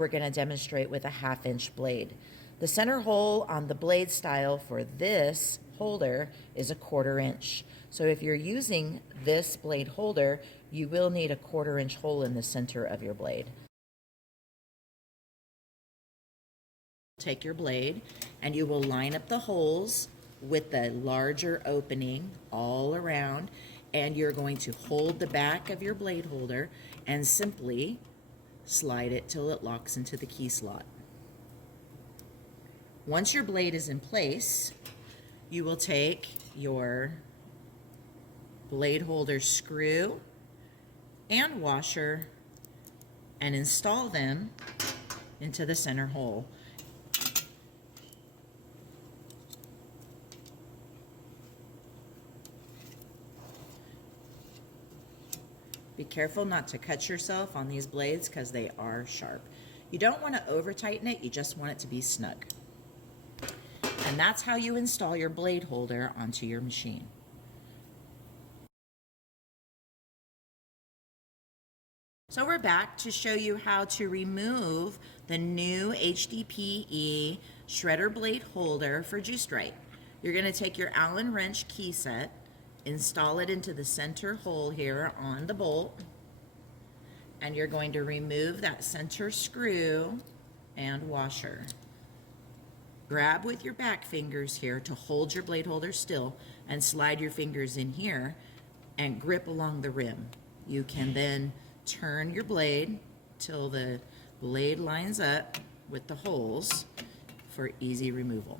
We're going to demonstrate with a 1/2 inch blade. The center hole on the blade style for this holder is a 1/4 inch. So if you're using this blade holder, you will need a 1/4 inch hole in the center of your blade. Take your blade and you will line up the holes with the larger opening all around, and you're going to hold the back of your blade holder and simply slide it till it locks into the key slot. Once your blade is in place, you will take your blade holder screw and washer and install them into the center hole. Be careful not to cut yourself on these blades because they are sharp. You don't want to over tighten it, you just want it to be snug. And that's how you install your blade holder onto your machine. So we're back to show you how to remove the new HDPE shredder blade holder for Juiced Rite. You're going to take your Allen wrench key set, install it into the center hole here on the bolt, and you're going to remove that center screw and washer. Grab with your back fingers here to hold your blade holder still and slide your fingers in here and grip along the rim. You can then turn your blade till the blade lines up with the holes for easy removal.